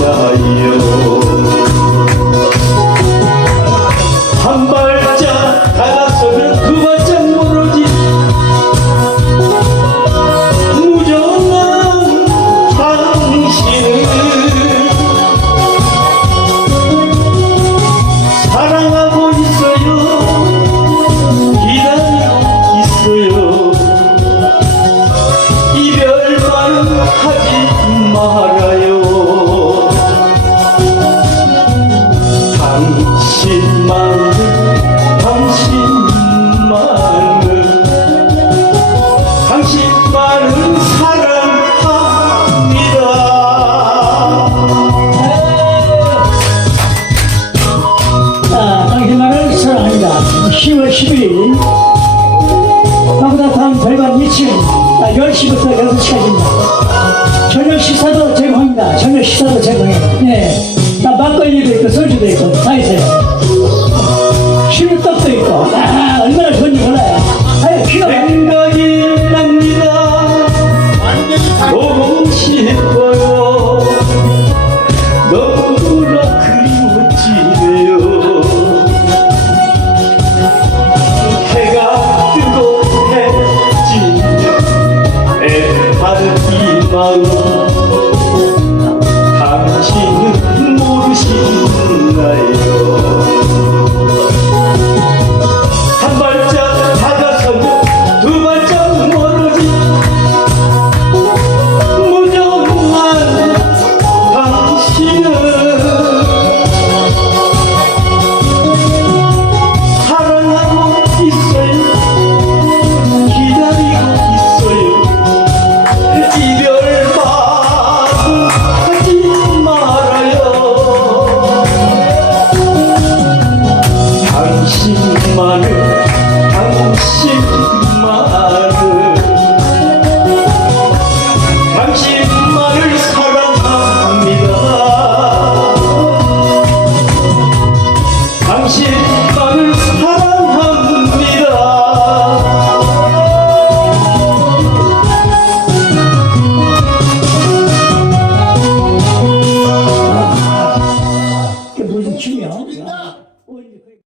Dayı 2시 나보다 다음 절반 2층 10시부터 아, 6시까지입니다. 저녁 식사도 제공합니다. 저녁 식사도 제공해요. 네. 막걸리도 있고 소주도 있고 다 있어요.